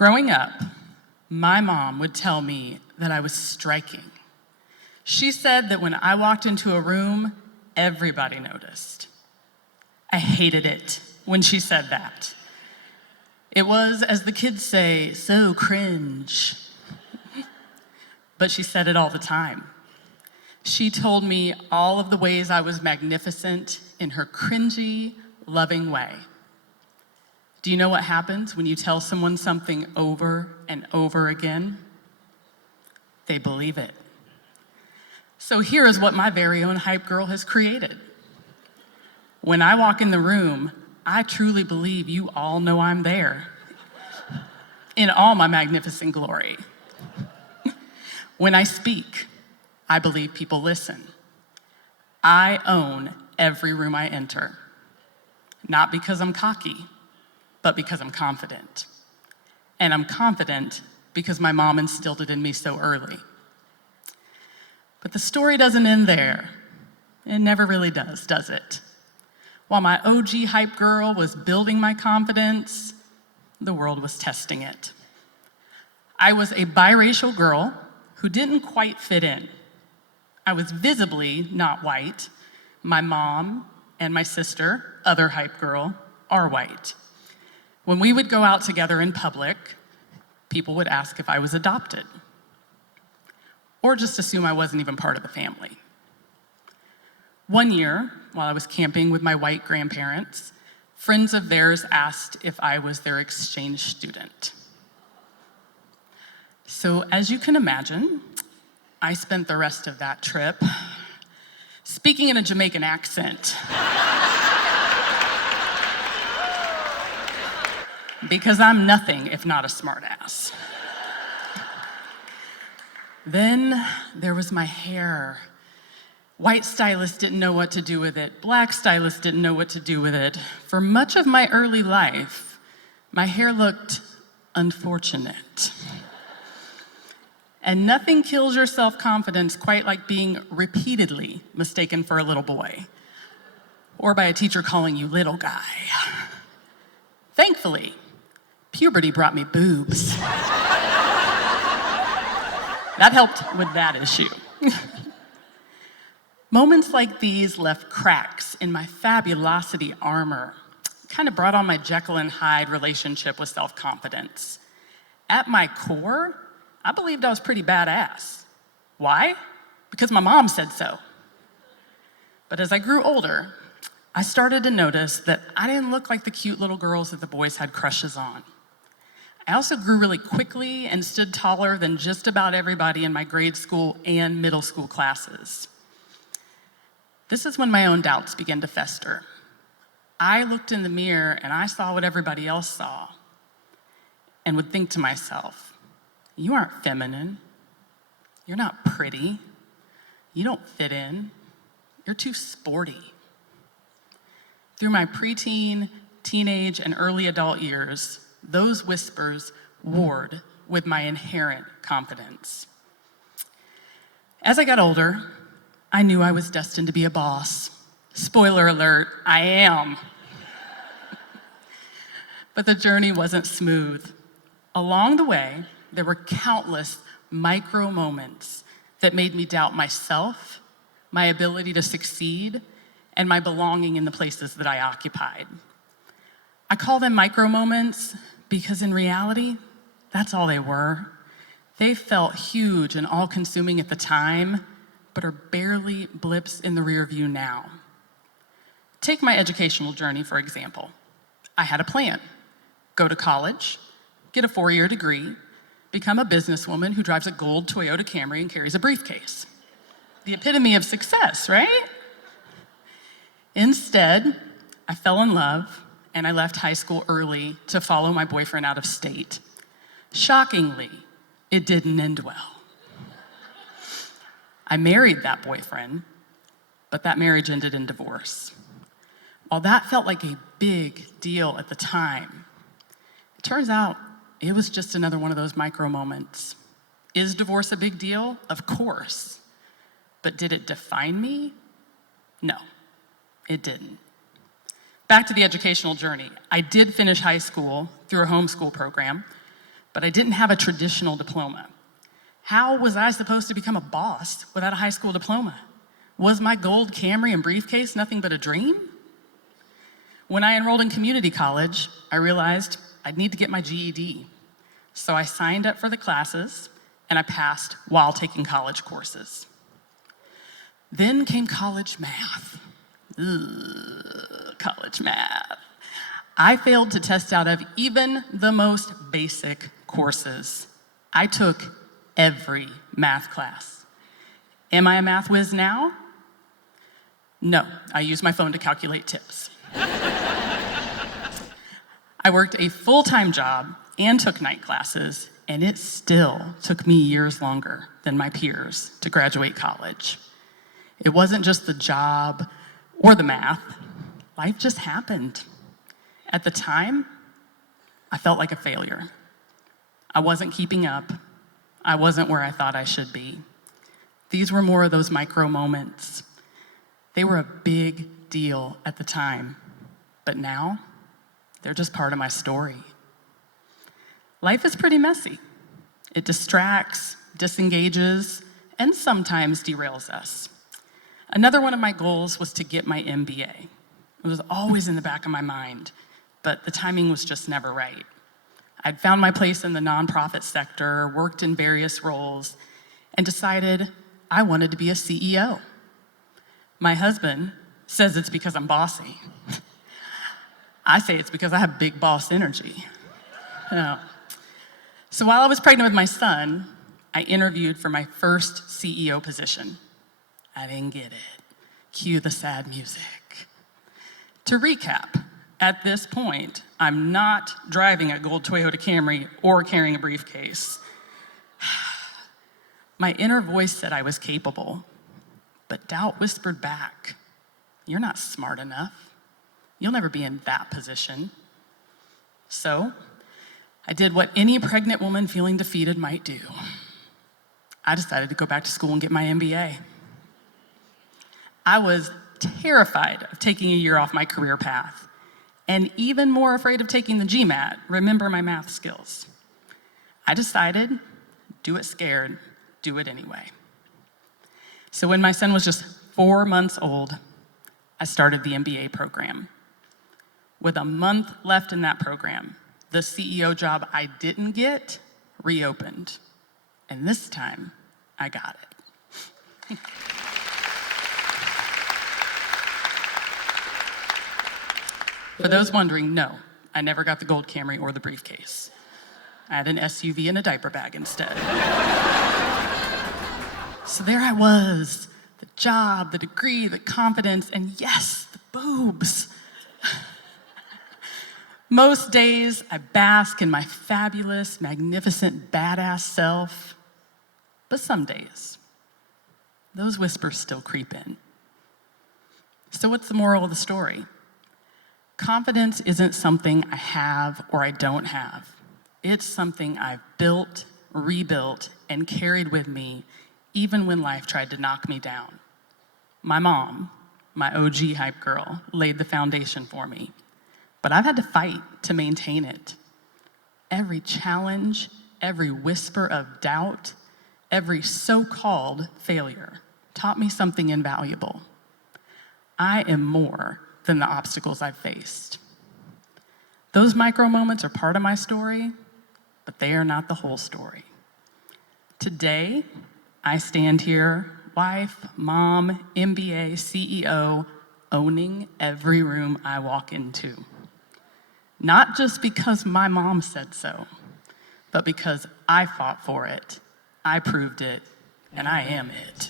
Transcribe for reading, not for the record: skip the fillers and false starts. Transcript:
Growing up, my mom would tell me that I was striking. She said that when I walked into a room, everybody noticed. I hated it when she said that. It was, as the kids say, so cringe. But she said it all the time. She told me all of the ways I was magnificent in her cringy, loving way. Do you know what happens when you tell someone something over and over again? They believe it. So here is what my very own hype girl has created. When I walk in the room, I truly believe you all know I'm there in all my magnificent glory. When I speak, I believe people listen. I own every room I enter, not because I'm cocky, but because I'm confident. And I'm confident because my mom instilled it in me so early. But the story doesn't end there. It never really does it? While my OG hype girl was building my confidence, the world was testing it. I was a biracial girl who didn't quite fit in. I was visibly not white. My mom and my sister, other hype girl, are white. When we would go out together in public, people would ask if I was adopted, or just assume I wasn't even part of the family. One year, while I was camping with my white grandparents, friends of theirs asked if I was their exchange student. So as you can imagine, I spent the rest of that trip speaking in a Jamaican accent. Because I'm nothing if not a smartass. Then there was my hair. White stylists didn't know what to do with it. Black stylists didn't know what to do with it. For much of my early life, my hair looked unfortunate. And nothing kills your self-confidence quite like being repeatedly mistaken for a little boy, or by a teacher calling you little guy. Thankfully, puberty brought me boobs. That helped with that issue. Moments like these left cracks in my fabulosity armor, kind of brought on my Jekyll and Hyde relationship with self-confidence. At my core, I believed I was pretty badass. Why? Because my mom said so. But as I grew older, I started to notice that I didn't look like the cute little girls that the boys had crushes on. I also grew really quickly and stood taller than just about everybody in my grade school and middle school classes. This is when my own doubts began to fester. I looked in the mirror and I saw what everybody else saw and would think to myself, you aren't feminine, you're not pretty, you don't fit in, you're too sporty. Through my preteen, teenage, and early adult years, those whispers warred with my inherent confidence. As I got older, I knew I was destined to be a boss. Spoiler alert, I am. But the journey wasn't smooth. Along the way, there were countless micro moments that made me doubt myself, my ability to succeed, and my belonging in the places that I occupied. I call them micro moments because in reality, that's all they were. They felt huge and all-consuming at the time, but are barely blips in the rear view now. Take my educational journey, for example. I had a plan. Go to college, get a 4-year degree, become a businesswoman who drives a gold Toyota Camry and carries a briefcase. The epitome of success, right? Instead, I fell in love and I left high school early to follow my boyfriend out of state. Shockingly, it didn't end well. I married that boyfriend, but that marriage ended in divorce. While that felt like a big deal at the time, it turns out it was just another one of those micro moments. Is divorce a big deal? Of course. But did it define me? No, it didn't. Back to the educational journey. I did finish high school through a homeschool program, but I didn't have a traditional diploma. How was I supposed to become a boss without a high school diploma? Was my gold Camry and briefcase nothing but a dream? When I enrolled in community college, I realized I'd need to get my GED. So I signed up for the classes, and I passed while taking college courses. Then came college math. College math. I failed to test out of even the most basic courses. I took every math class. Am I a math whiz now? No, I use my phone to calculate tips. I worked a full-time job and took night classes, and it still took me years longer than my peers to graduate college. It wasn't just the job or the math. Life just happened. At the time, I felt like a failure. I wasn't keeping up. I wasn't where I thought I should be. These were more of those micro moments. They were a big deal at the time, but now they're just part of my story. Life is pretty messy. It distracts, disengages, and sometimes derails us. Another one of my goals was to get my MBA. It was always in the back of my mind, but the timing was just never right. I'd found my place in the nonprofit sector, worked in various roles, and decided I wanted to be a CEO. My husband says it's because I'm bossy. I say it's because I have big boss energy. So while I was pregnant with my son, I interviewed for my first CEO position. I didn't get it. Cue the sad music. To recap, at this point, I'm not driving a gold Toyota Camry or carrying a briefcase. My inner voice said I was capable, but doubt whispered back, "You're not smart enough. You'll never be in that position." So I did what any pregnant woman feeling defeated might do. I decided to go back to school and get my MBA. I was terrified of taking a year off my career path, and even more afraid of taking the GMAT, remember my math skills. I decided, do it scared, do it anyway. So when my son was just 4 months old, I started the MBA program. With a month left in that program, the CEO job I didn't get reopened. And this time, I got it. For those wondering, no, I never got the gold Camry or the briefcase. I had an SUV and a diaper bag instead. So there I was, the job, the degree, the confidence, and yes, the boobs. Most days, I bask in my fabulous, magnificent, badass self. But some days, those whispers still creep in. So what's the moral of the story? Confidence isn't something I have or I don't have. It's something I've built, rebuilt, and carried with me even when life tried to knock me down. My mom, my OG hype girl, laid the foundation for me, but I've had to fight to maintain it. Every challenge, every whisper of doubt, every so-called failure taught me something invaluable. I am more than the obstacles I've faced. Those micro moments are part of my story, but they are not the whole story. Today, I stand here, wife, mom, MBA, CEO, owning every room I walk into. Not just because my mom said so, but because I fought for it, I proved it, and I am it.